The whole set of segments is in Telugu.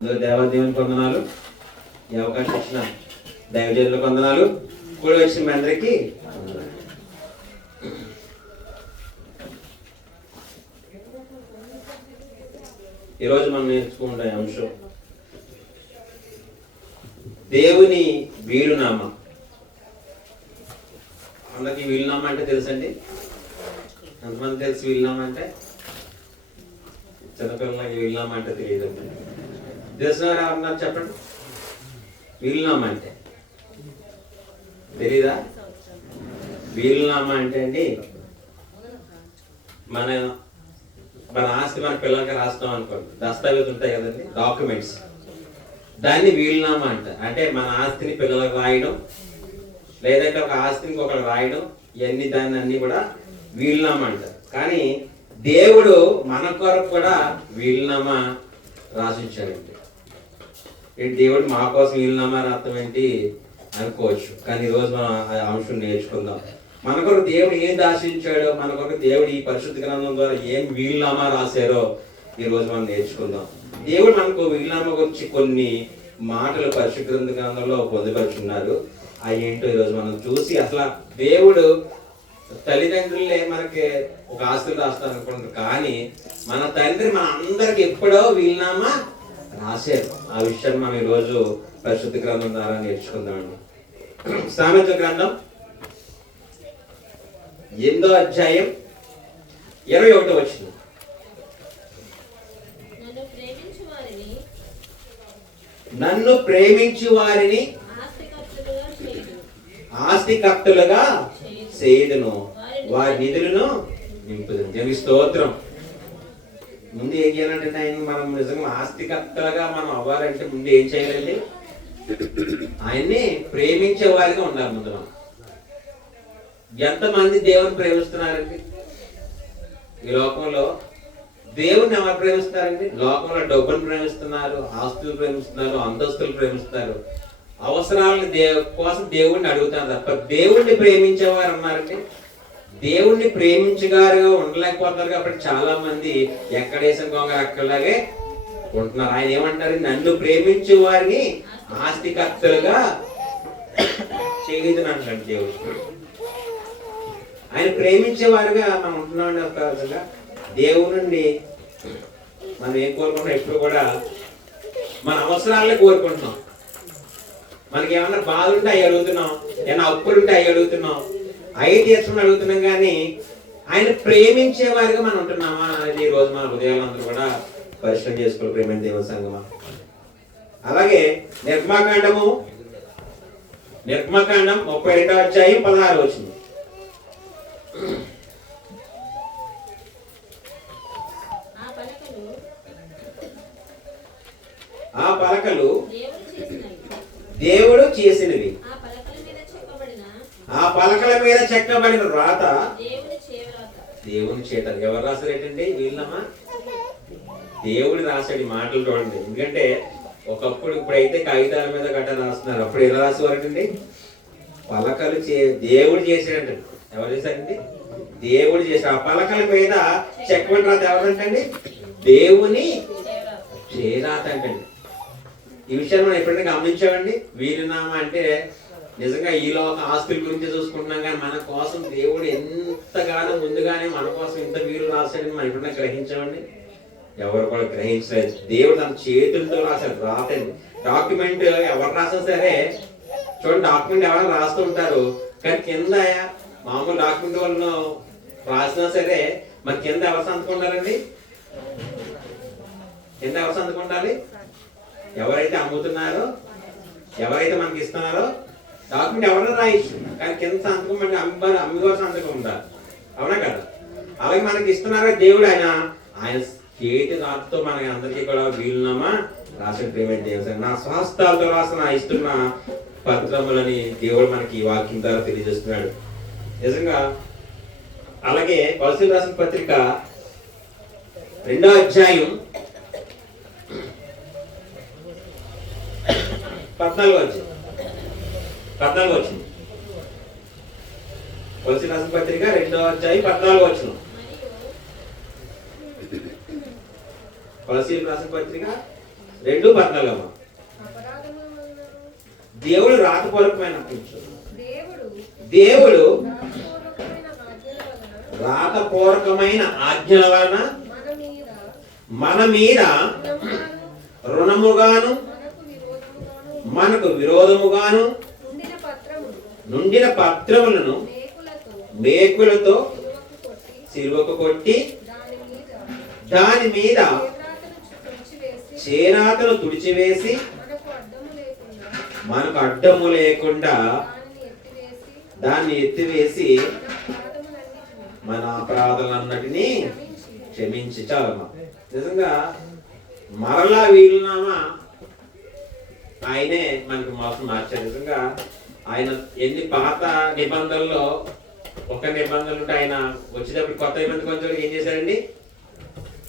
అందరూ దేవాదేవుని కొందనాలు ఈ అవకాశం ఇచ్చిన దైవజనుల కొందనాలు కూడి వచ్చిన మీ అందరికీ ఈరోజు మనం నేర్చుకుంటే అంశం దేవుని వీరునామా అందరికి వీలునామా అంటే తెలుసండి? ఎంతమంది తెలుసు వీలునామా అంటే? చిన్నపిల్లలకి వీలునామా అంటే తెలియదు తెలిసిన ఎవరన్నారు చెప్పండి. వీలునామా అంటే తెలీదా? వీలునామా అంటే అండి మన మన ఆస్తి మన పిల్లలకి రాస్తాం అనుకోండి. దస్తావేజ్ ఉంటాయి కదండి డాక్యుమెంట్స్. దాన్ని వీలునామా అంట. అంటే మన ఆస్తిని పిల్లలకు రాయడం లేదంటే ఒక ఆస్తిని ఇంకొకరు రాయడం ఇవన్నీ దాన్ని అన్ని కూడా వీలునామా అంటారు కానీ దేవుడు మన కొరకు కూడా వీలునామా రాసిచ్చాడండి ఏంటి దేవుడు మా కోసం వీలునామా అర్థం ఏంటి? అనుకోవచ్చు. కానీ ఈరోజు మనం ఆ అంశం నేర్చుకుందాం. మన కొరకు దేవుడు ఏం దాశించాడో మన కొరకు దేవుడు ఈ పరిశుద్ధ గ్రంథం ద్వారా ఏం వీలునామా రాశారో ఈ రోజు మనం నేర్చుకుందాం. దేవుడు మనకు వీలునామా గురించి కొన్ని మాటలు పరిశుద్ధ గ్రంథ గ్రంథంలో పొందుపరుచున్నారు. అవి ఏంటో ఈరోజు మనం చూసి అసలు దేవుడు తల్లిదండ్రులే మనకి ఒక ఆస్తులు రాస్తారు అనుకుంటారు కానీ మన తండ్రి మన అందరికి ఎప్పుడో వీలునామా రాశారు ఆ విషయాన్ని మనం ఈరోజు పరిశుద్ధ గ్రంథం ద్వారా నేర్చుకుందామండి. సామెత గ్రంథం ఎనిమిదో అధ్యాయం ఇరవై ఒకటో వచ్చింది నన్ను ప్రేమించు వారిని ఆస్తికర్తలుగా చేయుదు. ఆస్తికర్తలుగా చేయుదును. వారి నిధులను నింపుదును. దేవుని స్తోత్రం. ముందు ఏం చేయాలంటే ఆయన మనం నిజంగా ఆస్తికర్తలుగా మనం అవ్వాలంటే ముందు ఏం చేయాలండి? ఆయన్ని ప్రేమించే వారిగా ఉండాలి ముందు మనం. ఎంతమంది దేవుని ప్రేమిస్తున్నారండి? ఈ లోకంలో దేవుణ్ణి ఎవరు ప్రేమిస్తారండి లోకంలో డబ్బును ప్రేమిస్తున్నారు ఆస్తులు ప్రేమిస్తున్నారు అంతస్తులు ప్రేమిస్తారు అవసరాలను దేవు కోసం దేవుణ్ణి అడుగుతారు తప్ప దేవుణ్ణి ప్రేమించేవారు ఉన్నారండి? దేవుణ్ణి ప్రేమించగారుగా ఉండలేకపోతారు కాబట్టి చాలా మంది ఎక్కడేసిన కొంగ అక్కలాగే ఉంటున్నారు. ఆయన ఏమంటారు? నన్ను ప్రేమించే వారిని ఆస్తికర్తలుగా చేయదు అంటాడు దేవుడు. ఆయన ప్రేమించే వారుగా మనం ఉంటున్నాం ఒక దేవుడి నుండి మనం ఏం కోరుకుంటున్నాం? ఎప్పుడు కూడా మన అవసరాలే కోరుకుంటున్నాం. మనకి ఏమన్నా బాధ ఉంటే అవి అడుగుతున్నాం. ఏమన్నా అప్పులు ఉంటే అవి అడుగుతున్నాం. తీర్చమని అడుగుతున్నాం కానీ ఆయన ప్రేమించే వారిగా మనం ఉంటున్నామా అనేది ఈ రోజు మన హృదయాలందరూ కూడా పరిశ్రమ చేసుకోవాలి ప్రేమ దేవ సంగమా. అలాగే నిర్మాకాండము నిర్మాకాండం ముప్పై రెండవ అధ్యాయం పదహారు వచ్చింది. ఆ పలకలు దేవుడు చేసినవి దేవుడు చేసినవి ఆ పలకల మీద చెప్పబడిన ఆ పలకల మీద చెక్కబడిన రాత దేవుని చేత. ఎవరు రాశారేటండి వీళ్ళమ్మా? దేవుడు రాశాడు మాటలు చూడండి. ఎందుకంటే ఒకప్పుడు ఇప్పుడైతే కాగితాల మీద గట్ట రాస్తున్నారు. అప్పుడు ఎలా రాసేవారండి పలకలు చే దేవుడు చేసాడంట ఎవరు చేశారండి? దేవుడు చేశాడు. ఆ పలకల మీద చెక్కబడిన రాత ఎవరంటండి? దేవుని చేరాత అంటండి. ఈ విషయాన్ని మనం ఎప్పుడైనా గమనించామండి? వీలునామా అంటే నిజంగా ఈ లోక ఆస్తుల గురించి చూసుకుంటున్నాం కానీ మన కోసం దేవుడు ఎంతగానో ముందుగానే మన కోసం ఇంత వీరు రాశాడని మనం ఎప్పుడైనా గ్రహించామండి? ఎవరు కూడా గ్రహించలేదు. దేవుడు తన చేతులతో రాశాడు. రాతండి డాక్యుమెంట్ ఎవరు రాసినా సరే చూడండి డాక్యుమెంట్ ఎవరైనా రాస్తూ ఉంటారు. కానీ కింద మామూలు డాక్యుమెంట్ వాళ్ళు రాసినా సరే మరి కింద ఎవరు సంతకం ఉండాలండి కింద ఎవరు సంతకం ఉండాలి ఎవరైతే అమ్ముతున్నారో ఎవరైతే మనకి ఇస్తున్నారో డాక్యుమెంట్ ఎవరైనా రాయొచ్చు కానీ కింద సంతకం అంటే అమ్మ అమ్మగారు సంతకం ఉండాలి. అవునా కదా? అలాగే మనకి ఇస్తున్నారు దేవుడు ఆయన? ఆయన చేతి రాతతో మనకి అందరికీ కూడా వీలునామా రాసిన పేమెంట్ చేయాలి నా స్వహస్తాలతో రాసిన ఇస్తున్న పత్రములని దేవుడు మనకి ఈ వాక్యం ద్వారా తెలియజేస్తున్నాడు. నిజంగా అలాగే వలసలు రాసిన పత్రిక రెండో అధ్యాయం పద్నాలుగు అధ్యాయం. పద్నాలుగు వచ్చింది తులసి రాసిన పత్రిక రెండో అధ్యాయం పద్నాలుగు వచ్చిన తులసి కొలసీలు రాసిన పత్రిక రెండు పద్నాలుగమ్మ అపరాధముల దేవుడు రాతపూర్వకమైన దేవుడు రాతపూర్వకమైన ఆజ్ఞల వలన మన మీద రుణముగాను మనకు విరోధముగాను మనకు విరోధముగాను ఉండిన పత్రములు నుండిన పత్రములను మేకులతో కొట్టి సిలువకు కొట్టి దాని మీద దాని తుడిచివేసి చేరాతను తుడిచివేసి మనకు అడ్డము లేకుండా దాన్ని ఎత్తివేసి మన మన అపరాధాలన్నిటినీ క్షమించి చాలమ్మా నిజంగా మరలా వీలునామా ఆయనే మనకు మోసం మార్చారు నిజంగా ఆయన ఎన్ని పాత నిబంధనల్లో ఒక నిబంధనలు ఉంటే ఆయన వచ్చేటప్పుడు కొత్త నిబంధన కొంచెం ఏం చేశారండి?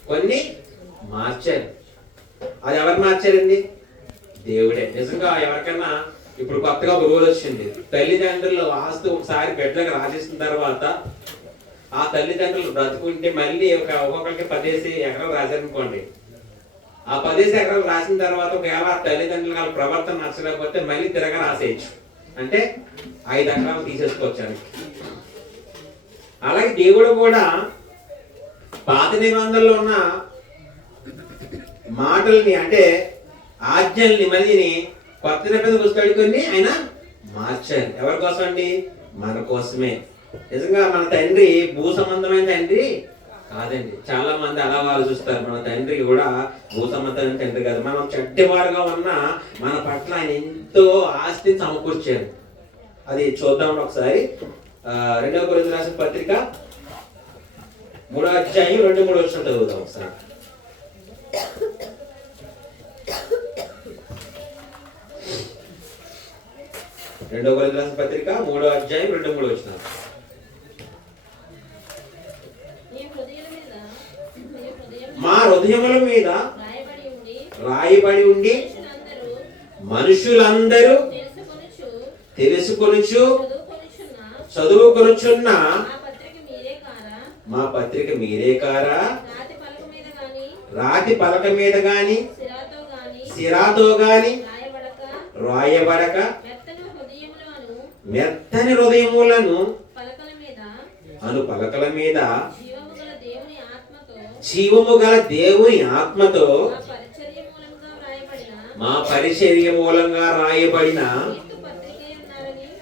కొన్ని మార్చారు. అది ఎవరు మార్చారండి? దేవుడే. నిజంగా ఎవరికన్నా ఇప్పుడు కొత్తగా ఒక రూల్ వచ్చింది. తల్లిదండ్రులు ఆస్తు ఒకసారి బిడ్డలకు రాసేసిన తర్వాత ఆ తల్లిదండ్రులు బ్రతుకుంటే మళ్ళీ ఒక ఒక్కొక్కరికి పదేసి ఎకరాలు రాశారనుకోండి ఆ పదేసి ఎకరాలు రాసిన తర్వాత ఒకవేళ ఆ తల్లిదండ్రులు వాళ్ళ ప్రవర్తన నచ్చలేకపోతే మళ్ళీ తిరగ రాసేయచ్చు. అంటే ఐదు ఎకరాలు తీసేసుకోవచ్చు అలాగే దేవుడు కూడా పాత నిబంధనలో ఉన్న మాటల్ని అంటే ఆజ్ఞల్ని మళ్ళీని కొత్త నిబంధన పుస్తకాన్ని ఆయన మార్చారు ఎవరి కోసం అండి మన కోసమే. నిజంగా మన తండ్రి భూ సంబంధమైన తండ్రి కాదండి. చాలా మంది అలా వాళ్ళు చూస్తారు. మన తండ్రి కూడా భూ తండ్రి కాదు. మనం చెడ్డవాడుగా ఉన్న మన పట్ల ఆయన ఎంతో ఆస్తి సమకూర్చాడు. అది చూద్దాం ఒకసారి. రెండవ గురించి రాసిన పత్రిక మూడో అధ్యాయం రెండు మూడు వచ్చిన చదువుదాం ఒకసారి. రెండవ గురించి రాసిన పత్రిక మూడో అధ్యాయం రెండు మూడు వచ్చినాం మా హృదయముల మీద రాయబడి ఉండి మనుషులందరూ తెలుసుకొనుచు చదువుకొనుచున్న మా పత్రిక మీరే కారా? రాతి పలక మీద గాని సిరాతో గాని రాయబడక? మెత్తని హృదయములను అను పలకల మీద జీవము గల దేవుని ఆత్మతో జీవము గల దేవుని ఆత్మతో మా పరిచర్య మూలంగా రాయబడిన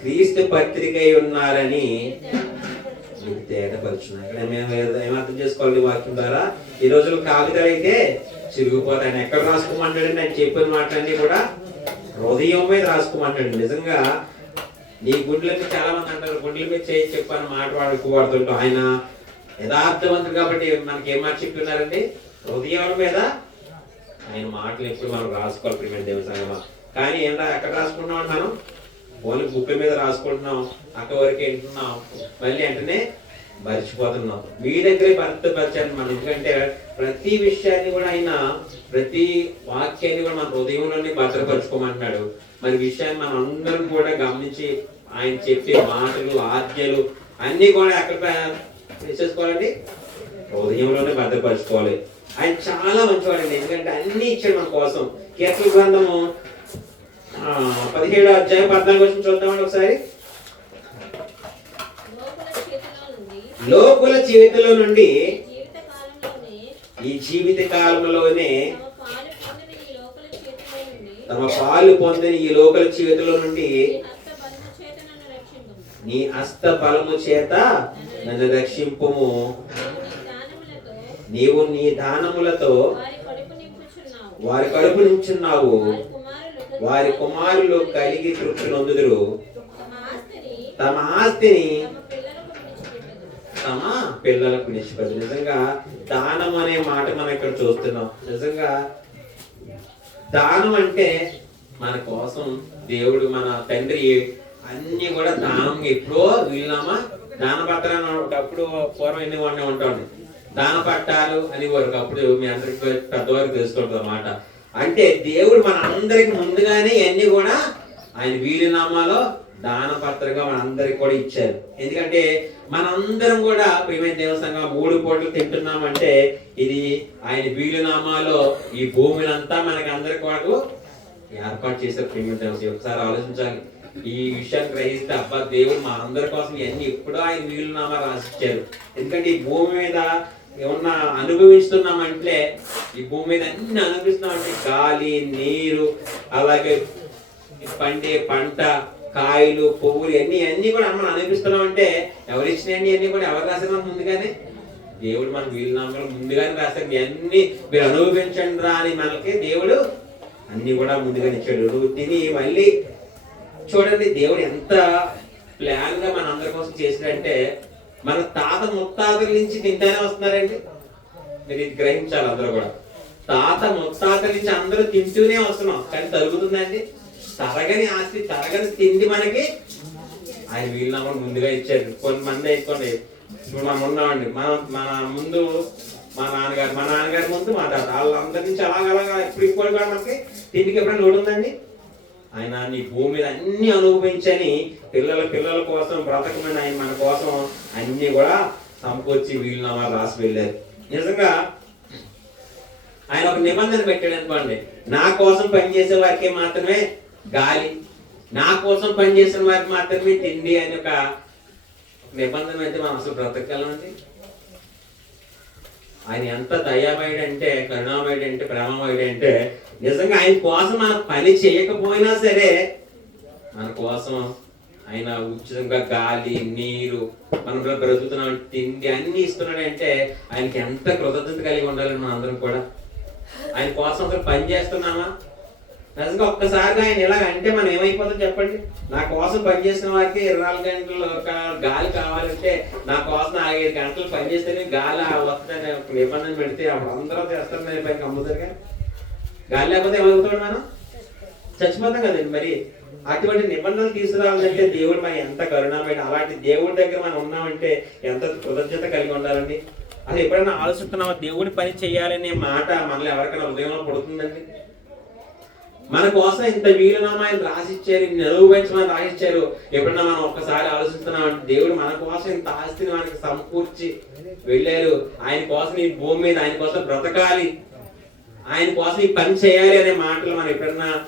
క్రీస్తు ఉన్నారని పత్రికై ఉన్నారని తేటపరుచున్నాం ఇక్కడ మేము ఏమర్థం చేసుకోవాలి వాక్యం ద్వారా? ఈ రోజులు కాగితాలు అయితే చిరిగిపోతాయి. ఎక్కడ రాసుకోమంటాడు? నేను చెప్పిన మాటలన్నీ కూడా హృదయం మీద రాసుకోమంటాడు. నిజంగా నీ గుండెల మీద చాలా మంది అంటారు గుండెల మీద చేయి చెప్పని మాట వాడుకోబడుతుంటాం ఆయన యథార్థవంతుడు కాబట్టి మనకి ఏం మాట చెప్తున్నారండి? హృదయం మీద ఆయన మాటలు ఎప్పుడు మనం రాసుకోవాలి ప్రియమైన దేవ సంగమా కానీ ఏంటో ఎక్కడ రాసుకుంటున్నాం మనం? ఓన్లీ గుప్ప మీద రాసుకుంటున్నాం అక్క వరకు వింటున్నాం మళ్ళీ వెంటనే మర్చిపోతున్నాం. మీ దగ్గరే భర్తపరచాలి మనం. ఎందుకంటే ప్రతి విషయాన్ని కూడా ఆయన ప్రతి వాక్యాన్ని కూడా మన హృదయంలోనే భద్రపరచుకోమంటున్నాడు. మరి విషయాన్ని మనం అందరం కూడా గమనించి ఆయన చెప్పే మాటలు ఆజ్ఞలు అన్నీ కూడా ఎక్కడ చేసుకోవాలండి హృదయంలోనే భద్రపరచుకోవాలి. ఆయన చాలా మంచివాడండి. ఎందుకంటే అన్ని ఇచ్చాడు మన కోసం. కీర్తన గ్రంథము పదిహేడు అధ్యాయం పద్నాలుగు వచ్చిన చూద్దామండి ఒకసారి. లోకుల చేతిలో నుండి లోకుల జీవితంలో నుండి ఈ జీవిత కాలంలోనే తమ పాలు పొందిన ఈ లోకల జీవితంలో నుండి నుండి నీ హస్త బలము చేత నన్ను రక్షింపుము నీవు నీ దానములతో వారి కడుపు నుంచున్నావు. వారి కుమారులు కలిగి తృప్తి నొందుదురు. తమ ఆస్తిని తమ పిల్లలకు నిష్పత్తి నిజంగా దానం అనే మాట మనం ఇక్కడ చూస్తున్నాం. నిజంగా దానం అంటే మన కోసం దేవుడు మన తండ్రి అన్ని కూడా దానం ఎప్పుడో వీళ్ళనామా దాన ఒకప్పుడు పూర్వం ఎన్ని వాడిని ఉంటాండి దాన పట్టాలు అని ఒకప్పుడు మీ అందరికి పెద్దవారికి తెలుసుకుంటుంది అన్నమాట అంటే దేవుడు మన అందరికి ముందుగానే ఇవన్నీ కూడా ఆయన వీలునామాలో దాన పత్రంగా మనందరికి కూడా ఇచ్చారు. ఎందుకంటే మనందరం కూడా ప్రియమైన దేవస్థంగా మూడు పూటలు తింటున్నామంటే ఇది ఆయన వీలునామాలో ఈ భూమినంతా మనకి అందరికి వాడు ఏర్పాటు చేశారు ప్రియమైన టైమ్స్ ఒకసారి ఆలోచించాలి. ఈ విషయాన్ని గ్రహిస్తే అబ్బా దేవుడు మా అందరి కోసం ఇవన్నీ ఎప్పుడో ఆయన వీలునామా రాసిచ్చారు. ఎందుకంటే ఈ భూమి మీద ఏమన్నా అనుభవిస్తున్నామంటే ఈ భూమి మీద అన్ని అనుభవిస్తున్నామంటే గాలి నీరు అలాగే పండే పంట కాయలు పువ్వులు అన్ని అన్ని కూడా మనం అనిపిస్తున్నాం అంటే ఎవరు ఇచ్చినాయండి అన్ని కూడా ఎవరు రాసిన ముందుగానే? దేవుడు మన వీలునామాలు ముందుగానే రాశారు. అన్ని మీరు అనుభవించండి రా అని మనకి దేవుడు అన్ని కూడా ముందుగా ఇచ్చాడు. తిని మళ్ళీ చూడండి దేవుడు ఎంత ప్లాన్గా మన అందరి కోసం చేసినంటే మన తాత ముత్తాతల నుంచి తింటానే వస్తున్నారండి. మీరు ఇది గ్రహించాలి అందరూ కూడా. తాత ముత్తాతల నుంచి అందరూ తింటూనే వస్తున్నాం. కానీ తరుగుతుందండి. తరగని ఆస్తి తరగని తిండి మనకి ఆయన వీళ్ళ ముందుగా ఇచ్చాడు. కొంతమంది కొన్ని ఇప్పుడు మనం ఉన్నామండి. మన మన ముందు మా నాన్నగారు మా నాన్నగారి ముందు మా తాత వాళ్ళందరి నుంచి అలాగ అలాగా ఎప్పుడు ఇంకోటి కూడా మనకి తిండికి ఎప్పుడైనా లోటు ఉందండి? ఆయన నీ భూమి మీద అన్ని అనుభవించని పిల్లల పిల్లల కోసం బ్రతకమని ఆయన మన కోసం అన్ని కూడా సమకూర్చి వీలునామా రాసి వెళ్ళారు. నిజంగా ఆయన ఒక నిబంధన పెట్టాడు అనుకోండి నా కోసం పనిచేసే వారికి మాత్రమే గాలి నా కోసం పనిచేసిన వారికి మాత్రమే తిండి అని ఒక నిబంధన అయితే మనం అసలు బ్రతకగలమండి? ఆయన ఎంత దయామయుడు అంటే కరుణామయుడు అంటే ప్రేమమయుడు అంటే నిజంగా ఆయన కోసం మనం పని చేయకపోయినా సరే మన కోసం ఆయన ఉచితంగా గాలి నీరు మనం బ్రతుకుతున్నాం తిండి అన్ని ఇస్తున్నాడంటే ఆయనకి ఎంత కృతజ్ఞత కలిగి ఉండాలి మనం అందరం కూడా. ఆయన కోసం అసలు పని చేస్తున్నామా? నిజంగా ఒక్కసారి ఆయన ఇలా అంటే మనం ఏమైపోతాం చెప్పండి? నా కోసం పని చేసిన వారికి ఇరవై నాలుగు గంటలు ఒక గాలి కావాలంటే నా కోసం నాలుగైదు గంటలు పనిచేస్తేనే గాలి వస్తుందని ఒక నిబంధన పెడితే అప్పుడు అందరూ చేస్తారు నేను పైకి అమ్ముతారుగా గాలి లేకపోతే ఏమవుతాడు మనం? చచ్చిపోతాం కదండి మరి. అటువంటి నిబంధనలు తీసుకురావాలంటే దేవుడు మన ఎంత కరుణమైన అలాంటి దేవుడి దగ్గర మనం ఉన్నామంటే ఎంత కృతజ్ఞత కలిగి ఉండాలండి? అది ఎప్పుడైనా ఆలోచిస్తున్నామా దేవుడి పని చేయాలనే మాట మనల్ని ఎవరికైనా ఉదయంలో పడుతుందండి? మన కోసం ఇంత వీలునామా ఆయన రాసిచ్చారు ఇన్ని అనుభవించమని రాసిచ్చారు. ఎప్పుడన్నా మనం ఒక్కసారి ఆలోచిస్తున్నాం అంటే దేవుడు మన కోసం ఇంత ఆస్తిని మనకి సమకూర్చి వెళ్ళారు. ఆయన కోసం ఈ భూమి మీద ఆయన కోసం బ్రతకాలి. ఆయన కోసం ఈ పని చేయాలి అనే మాటలు మనం ఎప్పుడన్నా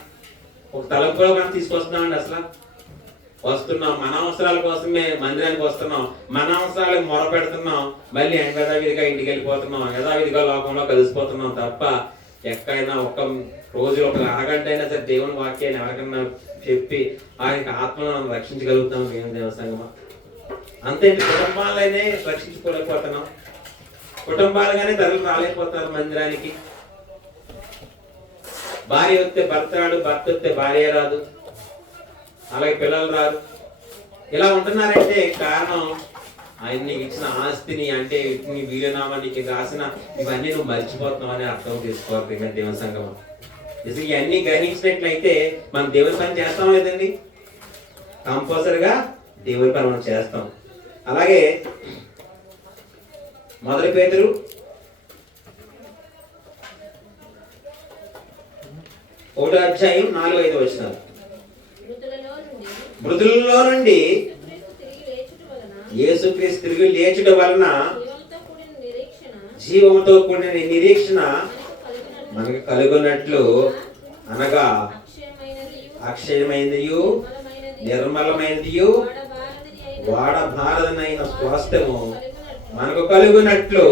ఒక తలపులో మనం తీసుకొస్తున్నామండి అసలు? వస్తున్నాం. మన అవసరాల కోసమే మందిరానికి వస్తున్నాం. మన అవసరాలకు మొర పెడుతున్నాం. మళ్ళీ యథావిధిగా ఇంటికి వెళ్ళిపోతున్నాం. యథావిధిగా లోకంలో కలిసిపోతున్నాం తప్ప ఎక్కడైనా ఒక రోజు ఒక అరగంట అయినా సరే దేవుని వాక్యాన్ని ఎవరికన్నా చెప్పి ఆ యొక్క ఆత్మను మనం రక్షించగలుగుతాం దేవుని దేవసంగమా అంతే కుటుంబాలనే రక్షించుకోలేకపోతున్నాం. కుటుంబాలుగానే తరలి రాలేకపోతున్నారు మందిరానికి. భార్య వస్తే భర్త రాడు భర్త వస్తే భార్య రాదు. అలాగే పిల్లలు రాదు ఇలా ఉంటున్నారంటే కారణం ఆయన నీకు ఇచ్చిన ఆస్తిని అంటే నీ వీలునామా నీకు రాసిన ఇవన్నీ నువ్వు మర్చిపోతున్నావు అని అర్థం చేసుకోవాలి దేవుని సంగమం నిజంగా ఇవన్నీ గ్రహించినట్లయితే మనం దేవుని పని చేస్తాం లేదండి? కంపల్సరిగా దేవుని పని మనం చేస్తాం. అలాగే మొదటి పేదరు ఒకటో అధ్యాయం నాలుగు ఐదు వచ్చినారు మృతులలో నుండి మృతులలో నుండి యేసుక్రీస్తు తిరిగి లేచుట వలన యేసుక్రీస్తు తిరిగి లేచుట వలన జీవంతో కూడిన నిరీక్షణ మనకు కలుగునట్లు అనగా అక్షయమైనదియు నిర్మలమైనది వాడభారదనైన స్వాస్థ్యము మనకు కలుగునట్లు